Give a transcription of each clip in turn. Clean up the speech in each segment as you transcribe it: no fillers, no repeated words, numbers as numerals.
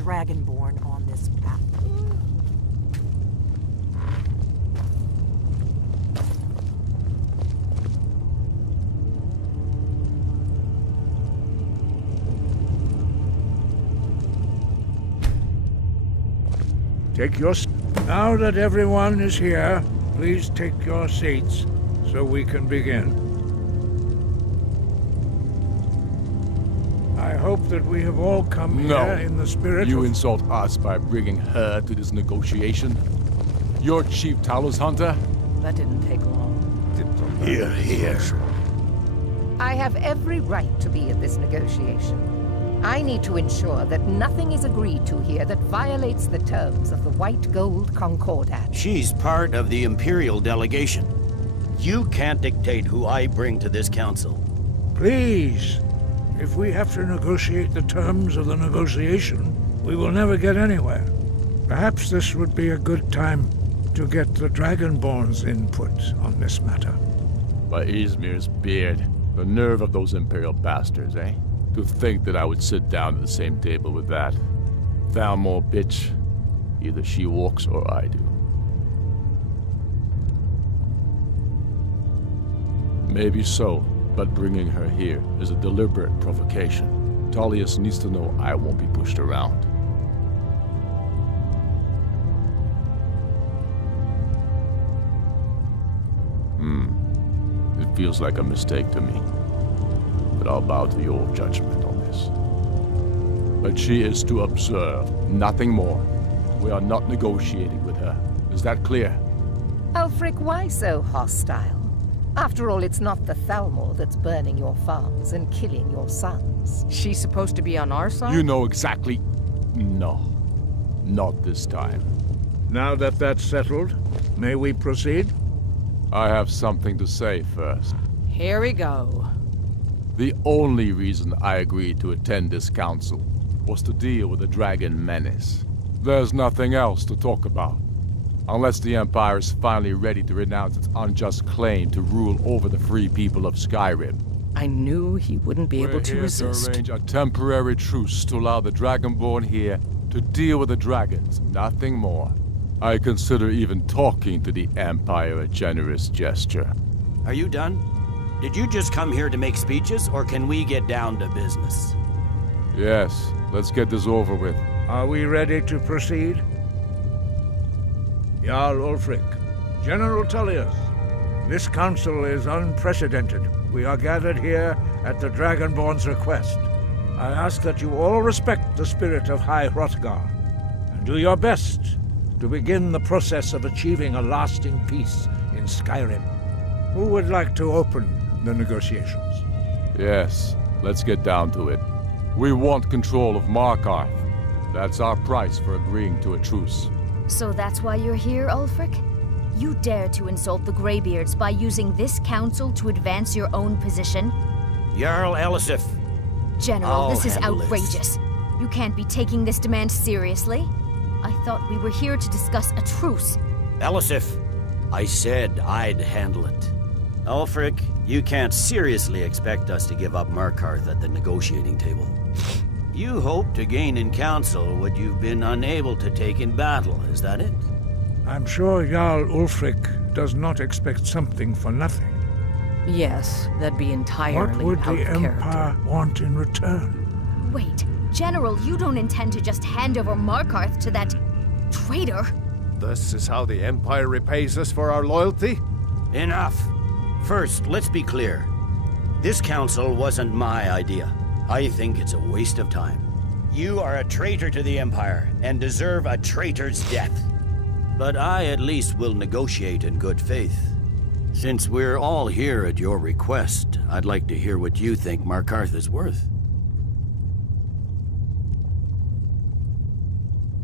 Dragonborn on this path. Now that everyone is here, please take your seats so we can begin. I hope that we have all come here in the spirit You insult us by bringing her to this negotiation? You're Chief Talos Hunter? That didn't take long. Here. I have every right to be at this negotiation. I need to ensure that nothing is agreed to here that violates the terms of the White Gold Concordat. She's part of the Imperial delegation. You can't dictate who I bring to this council. Please, if we have to negotiate the terms of the negotiation, we will never get anywhere. Perhaps this would be a good time to get the Dragonborn's input on this matter. By Izmir's beard. The nerve of those Imperial bastards, eh? To think that I would sit down at the same table with that. Thalmor bitch. Either she walks or I do. Maybe so, but bringing her here is a deliberate provocation. Tullius needs to know I won't be pushed around. It feels like a mistake to me. But I'll bow to your judgment on this. But she is to observe, nothing more. We are not negotiating with her. Is that clear? Ulfric, why so hostile? After all, it's not the Thalmor that's burning your farms and killing your sons. She's supposed to be on our side? You know exactly... No. Not this time. Now that that's settled, may we proceed? I have something to say first. Here we go. The only reason I agreed to attend this council was to deal with the dragon menace. There's nothing else to talk about. Unless the Empire is finally ready to renounce its unjust claim to rule over the free people of Skyrim. I knew he wouldn't be able to resist. We're here to arrange a temporary truce to allow the Dragonborn here to deal with the dragons, nothing more. I consider even talking to the Empire a generous gesture. Are you done? Did you just come here to make speeches, or can we get down to business? Yes, let's get this over with. Are we ready to proceed? Jarl Ulfric, General Tullius, this council is unprecedented. We are gathered here at the Dragonborn's request. I ask that you all respect the spirit of High Hrothgar, and do your best to begin the process of achieving a lasting peace in Skyrim. Who would like to open the negotiations? Yes, let's get down to it. We want control of Markarth. That's our price for agreeing to a truce. So that's why you're here, Ulfric? You dare to insult the Greybeards by using this council to advance your own position? Jarl Elisif. General, this is handle outrageous. You can't be taking this demand seriously. I thought we were here to discuss a truce. Elisif, I said I'd handle it. Ulfric, you can't seriously expect us to give up Markarth at the negotiating table. You hope to gain in council what you've been unable to take in battle, is that it? I'm sure Jarl Ulfric does not expect something for nothing. Yes, that'd be entirely What would out the of Empire character. want in return? Wait, General, you don't intend to just hand over Markarth to that traitor? This is how the Empire repays us for our loyalty? Enough. First, let's be clear. This council wasn't my idea. I think it's a waste of time. You are a traitor to the Empire and deserve a traitor's death. But I at least will negotiate in good faith. Since we're all here at your request, I'd like to hear what you think Markarth is worth.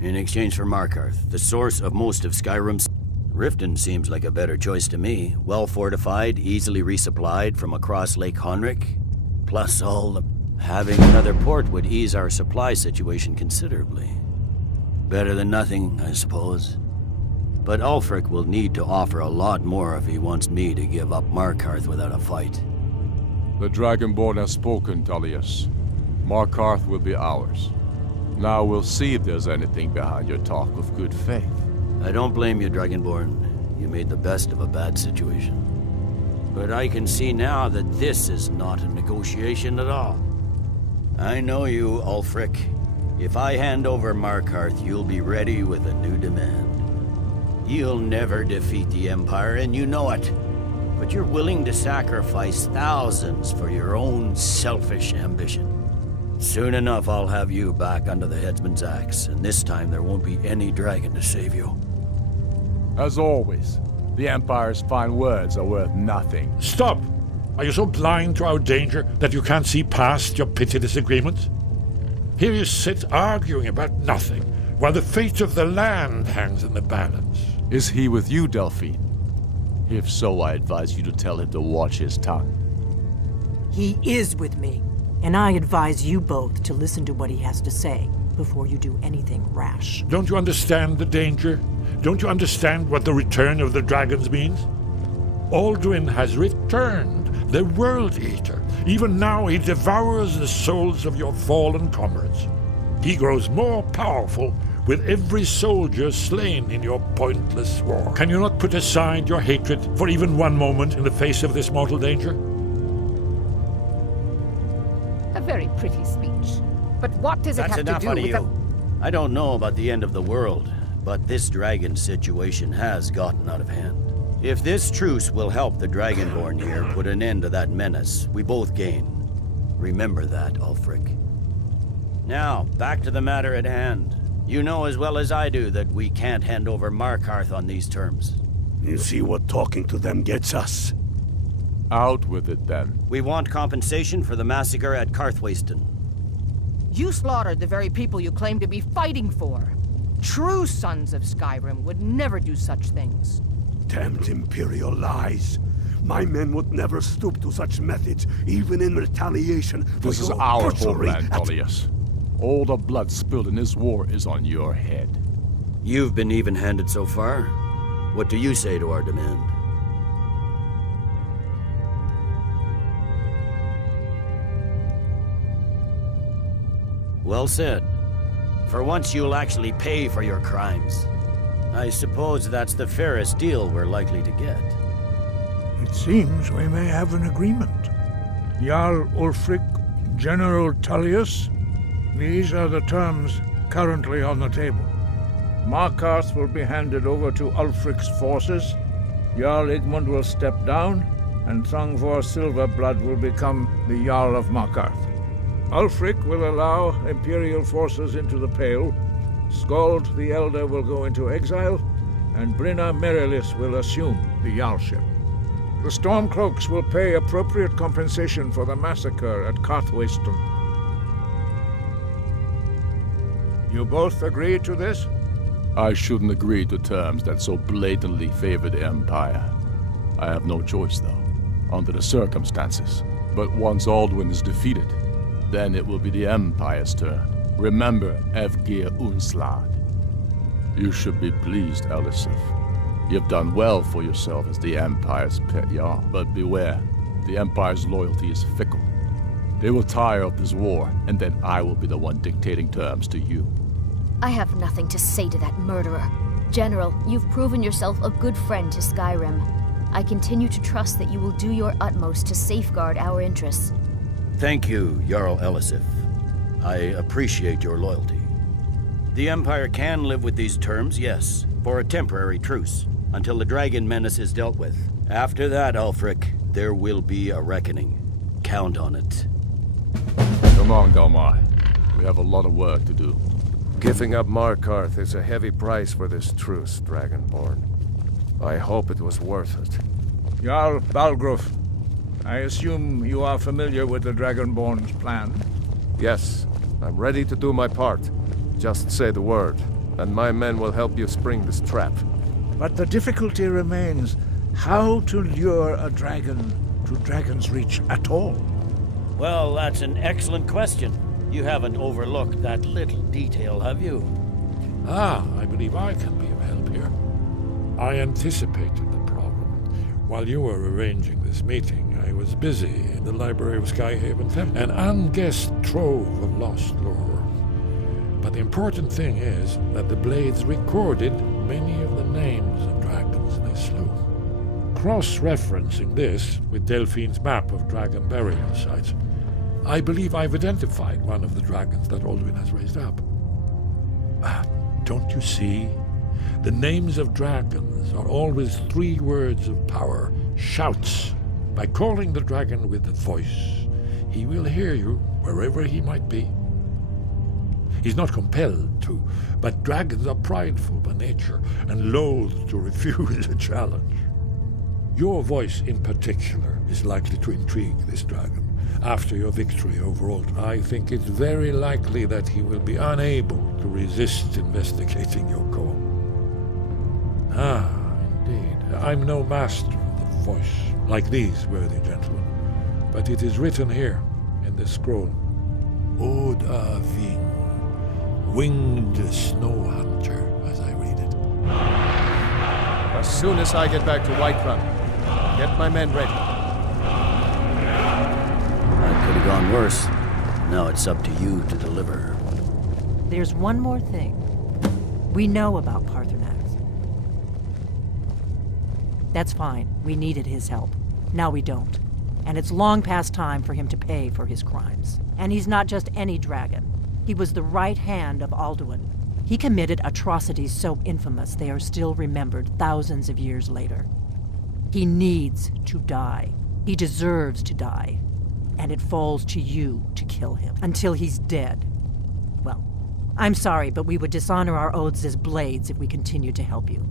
In exchange for Markarth, the source of most of Skyrim's... Riften seems like a better choice to me. Well fortified, easily resupplied from across Lake Honric. Plus all the... Having another port would ease our supply situation considerably. Better than nothing, I suppose. But Ulfric will need to offer a lot more if he wants me to give up Markarth without a fight. The Dragonborn has spoken, Tullius. Markarth will be ours. Now we'll see if there's anything behind your talk of good faith. I don't blame you, Dragonborn. You made the best of a bad situation. But I can see now that this is not a negotiation at all. I know you, Ulfric. If I hand over Markarth, you'll be ready with a new demand. You'll never defeat the Empire, and you know it. But you're willing to sacrifice thousands for your own selfish ambition. Soon enough, I'll have you back under the headsman's axe, and this time there won't be any dragon to save you. As always, the Empire's fine words are worth nothing. Stop! Are you so blind to our danger that you can't see past your petty disagreements? Here you sit arguing about nothing, while the fate of the land hangs in the balance. Is he with you, Delphine? If so, I advise you to tell him to watch his tongue. He is with me, and I advise you both to listen to what he has to say before you do anything rash. Don't you understand the danger? Don't you understand what the return of the dragons means? Alduin has returned, the World Eater. Even now he devours the souls of your fallen comrades. He grows more powerful with every soldier slain in your pointless war. Can you not put aside your hatred for even one moment in the face of this mortal danger? A very pretty speech. But what does it have to do with That's enough out of you. I don't know about the end of the world, but this dragon situation has gotten out of hand. If this truce will help the Dragonborn here put an end to that menace, we both gain. Remember that, Ulfric. Now, back to the matter at hand. You know as well as I do that we can't hand over Markarth on these terms. You see what talking to them gets us? Out with it, then. We want compensation for the massacre at Karthwasten. You slaughtered the very people you claim to be fighting for. True sons of Skyrim would never do such things. Damned Imperial lies. My men would never stoop to such methods, even in retaliation for This is your our butchery homeland, Tullius. All the blood spilled in this war is on your head. You've been even-handed so far. What do you say to our demand? Well said. For once you'll actually pay for your crimes. I suppose that's the fairest deal we're likely to get. It seems we may have an agreement. Jarl Ulfric, General Tullius, these are the terms currently on the table. Markarth will be handed over to Ulfric's forces, Jarl Igmund will step down, and Thangvor Silverblood will become the Jarl of Markarth. Ulfric will allow Imperial forces into the Pale, Skald the Elder will go into exile, and Brinna Merilis will assume the Jarlship. The Stormcloaks will pay appropriate compensation for the massacre at Karthwasten. You both agree to this? I shouldn't agree to terms that so blatantly favor the Empire. I have no choice, though, under the circumstances. But once Alduin is defeated, then it will be the Empire's turn. Remember Evgir Unslad. You should be pleased, Elisif. You've done well for yourself as the Empire's pet Jarl. But beware, the Empire's loyalty is fickle. They will tire of this war, and then I will be the one dictating terms to you. I have nothing to say to that murderer. General, you've proven yourself a good friend to Skyrim. I continue to trust that you will do your utmost to safeguard our interests. Thank you, Jarl Elisif. I appreciate your loyalty. The Empire can live with these terms, yes, for a temporary truce, until the dragon menace is dealt with. After that, Ulfric, there will be a reckoning. Count on it. Come on, Dalmar. We have a lot of work to do. Giving up Markarth is a heavy price for this truce, Dragonborn. I hope it was worth it. Jarl Balgruf, I assume you are familiar with the Dragonborn's plan? Yes, I'm ready to do my part. Just say the word, and my men will help you spring this trap. But the difficulty remains how to lure a dragon to Dragon's Reach at all. Well, that's an excellent question. You haven't overlooked that little detail, have you? I believe I can be of help here. I anticipated the problem. While you were arranging this meeting, I was busy in the library of Skyhaven Temple, an unguessed trove of lost lore. But the important thing is that the blades recorded many of the names of dragons they slew. Cross-referencing this with Delphine's map of dragon burial sites, I believe I've identified one of the dragons that Alduin has raised up. Don't you see? The names of dragons are always 3 words of power, shouts. By calling the dragon with the voice, he will hear you wherever he might be. He's not compelled to, but dragons are prideful by nature and loath to refuse a challenge. Your voice in particular is likely to intrigue this dragon. After your victory over Alduin, I think it's very likely that he will be unable to resist investigating your call. Ah, indeed. I'm no master of the voice, like these worthy gentlemen, but it is written here in this scroll. Oda Ving, winged snow hunter, as I read it. As soon as I get back to Whiterun, get my men ready. That could have gone worse. Now it's up to you to deliver. There's one more thing. We know about Paarthurnax. That's fine. We needed his help. Now we don't. And it's long past time for him to pay for his crimes. And he's not just any dragon. He was the right hand of Alduin. He committed atrocities so infamous they are still remembered thousands of years later. He needs to die. He deserves to die. And it falls to you to kill him until he's dead. Well, I'm sorry, but we would dishonor our oaths as blades if we continued to help you.